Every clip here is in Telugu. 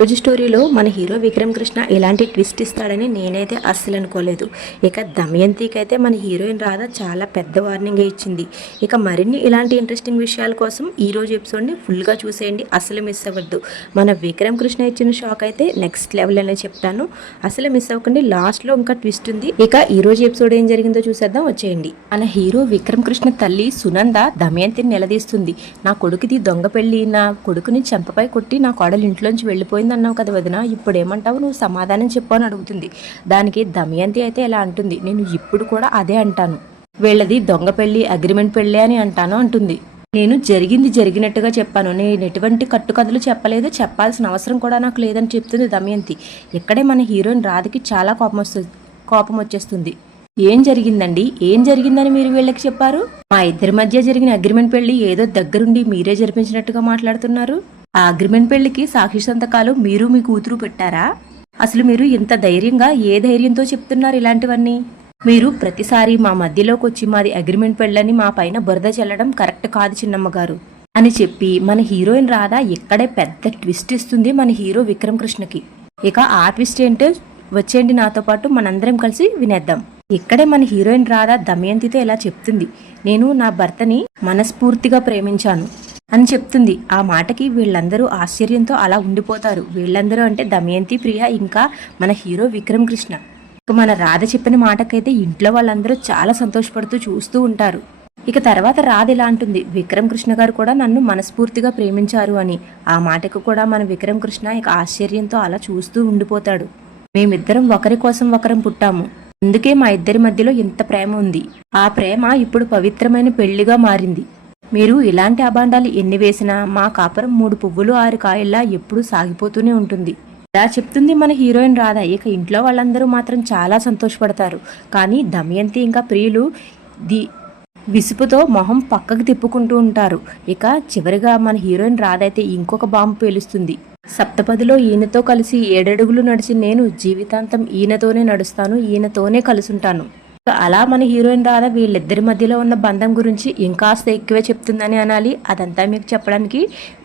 రోజు స్టోరీలో మన హీరో విక్రమ్ కృష్ణ ఎలాంటి ట్విస్ట్ ఇస్తాడని నేనైతే అస్సలు అనుకోలేదు. ఇక దమయంతికి అయితే మన హీరోయిన్ రాధ చాలా పెద్ద వార్నింగ్ ఇచ్చింది. ఇక మరిన్ని ఇలాంటి ఇంట్రెస్టింగ్ విషయాల కోసం ఈ రోజు ఎపిసోడ్ని ఫుల్గా చూసేయండి, అసలు మిస్ అవ్వద్దు. మన విక్రమ్ కృష్ణ ఇచ్చిన షాక్ అయితే నెక్స్ట్ లెవెల్ అనే చెప్తాను, అసలు మిస్ అవ్వకండి. లాస్ట్లో ఇంకా ట్విస్ట్ ఉంది. ఇక ఈ రోజు ఎపిసోడ్ ఏం జరిగిందో చూసేద్దాం, వచ్చేయండి. మన హీరో విక్రమ్ కృష్ణ తల్లి సునంద దమయంతిని నిలదీస్తుంది. నా కొడుకుది దొంగ పెళ్లి, నా కొడుకుని చెంపపై కొట్టి నా కోడలు ఇంట్లోంచి వెళ్ళిపోయింది అన్నావు కదా వదిన, ఇప్పుడు ఏమంటావు, నువ్వు సమాధానం చెప్పు అని అడుగుతుంది. దానికి దమయంతి అయితే ఎలా అంటుంది, నేను ఇప్పుడు కూడా అదే అంటాను, వీళ్ళది దొంగ పెళ్లి, అగ్రిమెంట్ పెళ్లి అని అంటాను అంటుంది. నేను జరిగింది జరిగినట్టుగా చెప్పాను, నేను ఎటువంటి కట్టుకథలు చెప్పలేదు, చెప్పాల్సిన అవసరం కూడా నాకు లేదని చెప్తుంది దమయంతి. ఇక్కడే మన హీరోయిన్ రాధకి చాలా కోపం వచ్చేస్తుంది. ఏం జరిగిందండి, ఏం జరిగిందని మీరు వీళ్ళకి చెప్పారు? మా ఇద్దరి మధ్య జరిగిన అగ్రిమెంట్ పెళ్లి ఏదో దగ్గరుండి మీరే జరిపించినట్టుగా మాట్లాడుతున్నారు. ఆ అగ్రిమెంట్ పెళ్లికి సాక్షి సంతకాలు మీరు మీ కూతురు పెట్టారా? అసలు మీరు ఇంత ధైర్యంగా ఏ ధైర్యంతో చెప్తున్నారు ఇలాంటివన్నీ? మీరు ప్రతిసారి మా మధ్యలోకి వచ్చి మాది అగ్రిమెంట్ పెళ్ళని మా పైన బురద చల్లడం కరెక్ట్ కాదు చిన్నమ్మ గారు అని చెప్పి మన హీరోయిన్ రాధ ఇక్కడే పెద్ద ట్విస్ట్ ఇస్తుంది మన హీరో విక్రమ్ కృష్ణకి. ఇక ఆ ట్విస్ట్ ఏంటో వచ్చేయండి నాతో పాటు, మనందరం కలిసి వినేద్దాం. ఇక్కడే మన హీరోయిన్ రాధ దమయంతితో ఇలా చెప్తుంది, నేను నా భర్తని మనస్ఫూర్తిగా ప్రేమించాను అని చెప్తుంది. ఆ మాటకి వీళ్ళందరూ ఆశ్చర్యంతో అలా ఉండిపోతారు. వీళ్ళందరూ అంటే దమయంతి, ప్రియ, ఇంకా మన హీరో విక్రమ్ కృష్ణ. మన రాధ చెప్పిన మాటకైతే ఇంట్లో వాళ్ళందరూ చాలా సంతోషపడుతూ చూస్తూ ఉంటారు. ఇక తర్వాత రాధ ఇలా అంటుంది, విక్రమ్ కృష్ణ గారు కూడా నన్ను మనస్ఫూర్తిగా ప్రేమించారు అని. ఆ మాటకు కూడా మన విక్రమ్ కృష్ణ ఇక ఆశ్చర్యంతో అలా చూస్తూ ఉండిపోతాడు. మేమిద్దరం ఒకరి కోసం ఒకరం పుట్టాము, అందుకే మా ఇద్దరి మధ్యలో ఇంత ప్రేమ ఉంది. ఆ ప్రేమ ఇప్పుడు పవిత్రమైన పెళ్లిగా మారింది. మీరు ఇలాంటి అబాండాలు ఎన్ని వేసినా మా కాపురం 3 పువ్వులు 6 కాయల్లా ఎప్పుడూ సాగిపోతూనే ఉంటుంది. ఇలా చెప్తుంది మన హీరోయిన్ రాధ. ఇక ఇంట్లో వాళ్ళందరూ మాత్రం చాలా సంతోషపడతారు. కానీ దమయంతి ఇంకా ప్రియులు విసుపుతో మొహం పక్కకు తిప్పుకుంటూ ఉంటారు. ఇక చివరిగా మన హీరోయిన్ రాధ అయితే ఇంకొక బాంబు పేలుస్తుంది. సప్తపదిలో ఈయనతో కలిసి 7 అడుగులు నడిచి నేను జీవితాంతం ఈయనతోనే నడుస్తాను, ఈయనతోనే కలుసుంటాను. అలా మన హీరోయిన్ రాధ వీళ్ళిద్దరి మధ్యలో ఉన్న బంధం గురించి ఇంకాస్త ఎక్కువే చెప్తుందని అనాలి. అదంతా మీకు చెప్పడానికి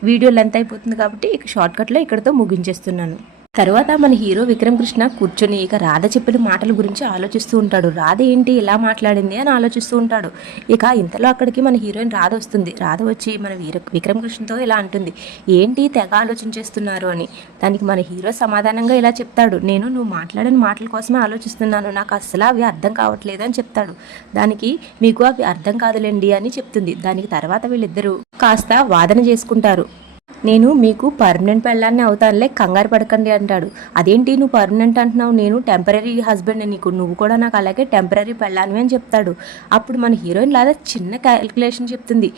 వీడియో లెంత్ అయిపోతుంది కాబట్టి ఇక షార్ట్కట్లో ఇక్కడతో ముగించేస్తున్నాను. తర్వాత మన హీరో విక్రమ్ కృష్ణ కూర్చొని ఇక రాధ చెప్పిన మాటల గురించి ఆలోచిస్తూ ఉంటాడు. రాధ ఏంటి ఇలా మాట్లాడింది అని ఆలోచిస్తూ ఉంటాడు. ఇక ఇంతలో అక్కడికి మన హీరోయిన్ రాధ వస్తుంది. రాధ వచ్చి మన విక్రమ్ కృష్ణతో ఇలా అంటుంది, ఏంటి తెగ ఆలోచించేస్తున్నారు అని. దానికి మన హీరో సమాధానంగా ఇలా చెప్తాడు, నువ్వు మాట్లాడిన మాటల కోసమే ఆలోచిస్తున్నాను, నాకు అస్సలు అవి అర్థం కావట్లేదు అని చెప్తాడు. దానికి మీకు అవి అర్థం కాదులేండి అని చెప్తుంది. దానికి తర్వాత వీళ్ళిద్దరూ కాస్త వాదన చేసుకుంటారు. నేను మీకు పర్మనెంట్ పెళ్ళాన్ని అవుతానులే, కంగారు పడకండి అంటాడు. అదేంటి నువ్వు పర్మనెంట్ అంటున్నావు, నేను టెంపరీ హస్బెండ్ నీకు, నువ్వు కూడా నాకు అలాగే టెంపరీ పెళ్ళానివి అని చెప్తాడు. అప్పుడు మన హీరోయిన్ లాగా చిన్న క్యాలిక్యులేషన్ చెప్తుంది.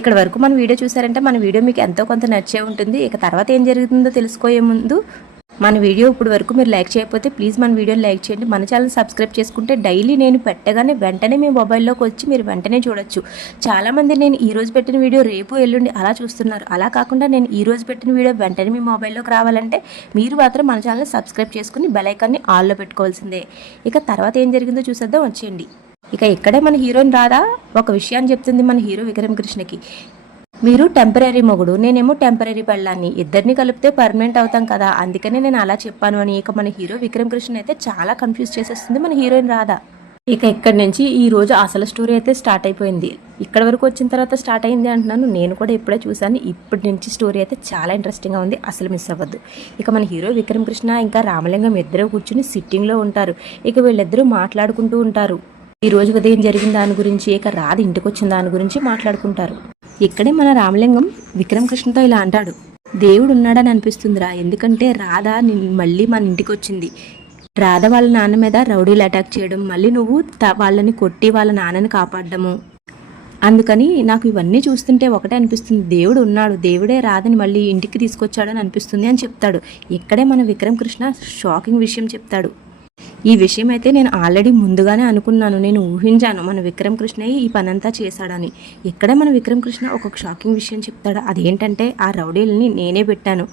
ఇక్కడ వరకు మన వీడియో చూసారంటే మన వీడియో మీకు ఎంతో కొంత నచ్చే ఉంటుంది. ఇక తర్వాత ఏం జరుగుతుందో తెలుసుకోయే ముందు మన వీడియో ఇప్పుడు వరకు మీరు లైక్ చేయకపోతే ప్లీజ్ మన వీడియోని లైక్ చేయండి. మన ఛానల్ సబ్స్క్రైబ్ చేసుకుంటే డైలీ నేను పెట్టగానే వెంటనే మీ మొబైల్లోకి వచ్చి మీరు వెంటనే చూడొచ్చు. చాలామంది నేను ఈ రోజు పెట్టిన వీడియో రేపు ఎల్లుండి అలా చూస్తున్నారు. అలా కాకుండా నేను ఈ రోజు పెట్టిన వీడియో వెంటనే మీ మొబైల్లోకి రావాలంటే మీరు మాత్రం మన ఛానల్ సబ్స్క్రైబ్ చేసుకుని బెల్ ఐకాన్ని ఆల్లో పెట్టుకోవాల్సిందే. ఇక తర్వాత ఏం జరిగిందో చూసేద్దాం, వచ్చేయండి. ఇక ఇక్కడే మన హీరోయిన్ రాధా ఒక విషయాన్ని చెప్తుంది మన హీరో విక్రమ్ కృష్ణకి. మీరు టెంపరీ మొగుడు, నేనేమో టెంపరీ పెళ్ళాన్ని, ఇద్దరిని కలిపితే పర్మనెంట్ అవుతాం కదా, అందుకనే నేను అలా చెప్పాను అని. ఇక మన హీరో విక్రమ్ కృష్ణ అయితే చాలా కన్ఫ్యూజ్ చేసేస్తుంది మన హీరోయిన్ రాధ. ఇక ఇక్కడి నుంచి ఈ రోజు అసలు స్టోరీ అయితే స్టార్ట్ అయిపోయింది. ఇక్కడ వరకు వచ్చిన తర్వాత స్టార్ట్ అయింది అంటున్నాను, నేను కూడా ఇప్పుడే చూశాను. ఇప్పటి నుంచి స్టోరీ అయితే చాలా ఇంట్రెస్టింగ్గా ఉంది, అసలు మిస్ అవ్వద్దు. ఇక మన హీరో విక్రమ్ కృష్ణ ఇంకా రామలింగం ఇద్దరు కూర్చుని సిట్టింగ్లో ఉంటారు. ఇక వీళ్ళిద్దరూ మాట్లాడుకుంటూ ఉంటారు. ఈ రోజు ఉదయం జరిగిన దాని గురించి, ఇక రాధ ఇంటికి వచ్చిన దాని గురించి మాట్లాడుకుంటారు. ఇక్కడే మన రామలింగం విక్రమ్ కృష్ణతో ఇలా అంటాడు, దేవుడు ఉన్నాడని అనిపిస్తుందిరా, ఎందుకంటే రాధ మళ్ళీ మన ఇంటికి వచ్చింది. రాధ వాళ్ళ నాన్న మీద రౌడీలు అటాక్ చేయడం, మళ్ళీ నువ్వు వాళ్ళని కొట్టి వాళ్ళ నాన్నని కాపాడము, అందుకని నాకు ఇవన్నీ చూస్తుంటే ఒకటే అనిపిస్తుంది, దేవుడు ఉన్నాడు, దేవుడే రాధని మళ్ళీ ఇంటికి తీసుకొచ్చాడని అనిపిస్తుంది అని చెప్తాడు. ఇక్కడే మన విక్రమ్ కృష్ణ షాకింగ్ విషయం చెప్తాడు. ఈ విషయం అయితే నేను ఆల్రెడీ ముందుగానే అనుకున్నాను, నేను ఊహించాను మన విక్రమ్ కృష్ణ ఈ పనంతా చేశాడని. ఇక్కడే మన విక్రమ్ కృష్ణ ఒక షాకింగ్ విషయం చెప్తాడు. అదేంటంటే ఆ రౌడీలని నేనే పెట్టాను,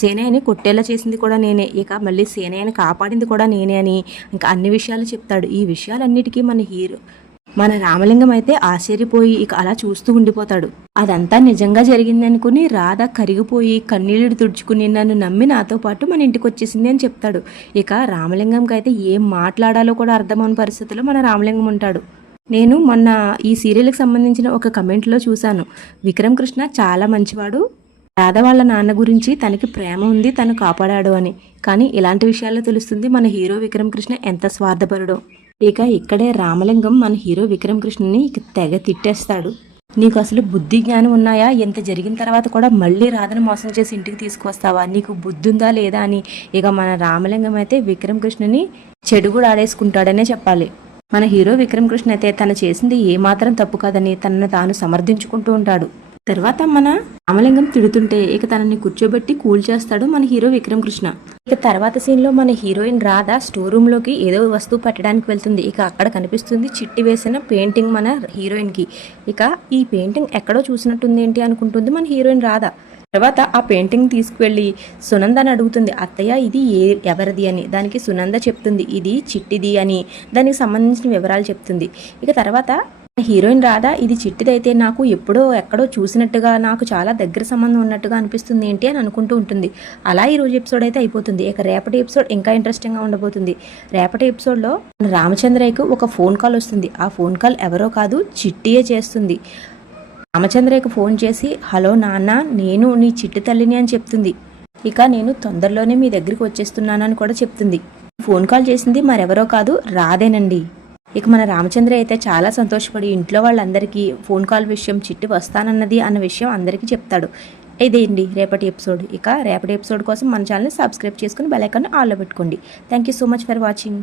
సేనయ్యని కొట్టేలా చేసింది కూడా నేనే, ఇక మళ్ళీ సేనయ్యని కాపాడింది కూడా నేనే అని ఇంకా అన్ని విషయాలు చెప్తాడు. ఈ విషయాలన్నిటికీ మన మన రామలింగం అయితే ఆశ్చర్యపోయి ఇక అలా చూస్తూ ఉండిపోతాడు. అదంతా నిజంగా జరిగింది అనుకుని రాధ కరిగిపోయి కన్నీళ్లు తుడుచుకుని నన్ను నమ్మి నాతో పాటు మన ఇంటికి వచ్చేసింది అని చెప్తాడు. ఇక రామలింగంకి అయితే ఏం మాట్లాడాలో కూడా అర్థమవుని పరిస్థితుల్లో మన రామలింగం ఉంటాడు. నేను మొన్న ఈ సీరియల్కి సంబంధించిన ఒక కమెంట్లో చూశాను, విక్రమ్ కృష్ణ చాలా మంచివాడు, రాధ వాళ్ళ నాన్న గురించి తనకి ప్రేమ ఉంది, తను కాపాడాడు అని. కానీ ఇలాంటి విషయాల్లో తెలుస్తుంది మన హీరో విక్రమ్ కృష్ణ ఎంత స్వార్థపరుడో. ఇక ఇక్కడే రామలింగం మన హీరో విక్రమ్ కృష్ణని ఇక తెగ తిట్టేస్తాడు. నీకు అసలు బుద్ధి జ్ఞానం ఉన్నాయా? ఎంత జరిగిన తర్వాత కూడా మళ్ళీ రాధను మోసం చేసి ఇంటికి తీసుకొస్తావా? నీకు బుద్ధి ఉందా లేదా అని ఇక మన రామలింగం అయితే విక్రమ్ కృష్ణని చెడు కూడా ఆడేసుకుంటాడనే చెప్పాలి. మన హీరో విక్రమ్ కృష్ణ అయితే తను చేసింది ఏమాత్రం తప్పు కాదని తనను తాను సమర్థించుకుంటూ ఉంటాడు. తర్వాత మన రామలింగం తిడుతుంటే ఇక తనని కూర్చోబెట్టి కూల్ చేస్తాడు మన హీరో విక్రమ్ కృష్ణ. ఇక తర్వాత సీన్లో మన హీరోయిన్ రాధ స్టోర్ రూమ్లోకి ఏదో వస్తువు పట్టడానికి వెళ్తుంది. ఇక అక్కడ కనిపిస్తుంది చిట్టి వేసిన పెయింటింగ్ మన హీరోయిన్కి. ఇక ఈ పెయింటింగ్ ఎక్కడో చూసినట్టుంది ఏంటి అనుకుంటుంది మన హీరోయిన్ రాధ. తర్వాత ఆ పెయింటింగ్ తీసుకువెళ్ళి సునందని అడుగుతుంది, అత్తయ్య ఇది ఎవరిది అని. దానికి సునంద చెప్తుంది ఇది చిట్టిది అని, దానికి సంబంధించిన వివరాలు చెప్తుంది. ఇక తర్వాత హీరోయిన్ రాధా ఇది చిట్టిదైతే నాకు ఎప్పుడో ఎక్కడో చూసినట్టుగా, నాకు చాలా దగ్గర సంబంధం ఉన్నట్టుగా అనిపిస్తుంది ఏంటి అని అనుకుంటూ ఉంటుంది. అలా ఈరోజు ఎపిసోడ్ అయితే అయిపోతుంది. ఇక రేపటి ఎపిసోడ్ ఇంకా ఇంట్రెస్టింగ్గా ఉండబోతుంది. రేపటి ఎపిసోడ్లో రామచంద్రయ్యకు ఒక ఫోన్ కాల్ వస్తుంది. ఆ ఫోన్ కాల్ ఎవరో కాదు చిట్టియే చేస్తుంది. రామచంద్రయ్యకు ఫోన్ చేసి హలో నాన్న, నేను నీ చిట్టి తల్లిని అని చెప్తుంది. ఇక నేను తొందరలోనే మీ దగ్గరికి వచ్చేస్తున్నానని కూడా చెప్తుంది. ఫోన్ కాల్ చేసింది మరెవరో కాదు రాధేనండి. ఇక మన రామచంద్ర అయితే చాలా సంతోషపడి ఇంట్లో వాళ్ళందరికీ ఫోన్ కాల్ విషయం చిట్టి వస్తానన్నది అన్న విషయం అందరికీ చెప్తాడు. ఇదేంటి రేపటి ఎపిసోడ్. ఇక రేపటి ఎపిసోడ్ కోసం మన ఛానల్ని సబ్స్క్రైబ్ చేసుకుని బెల్ ఐకాన్ ఆన్లో పెట్టుకోండి. Thank you so much for watching.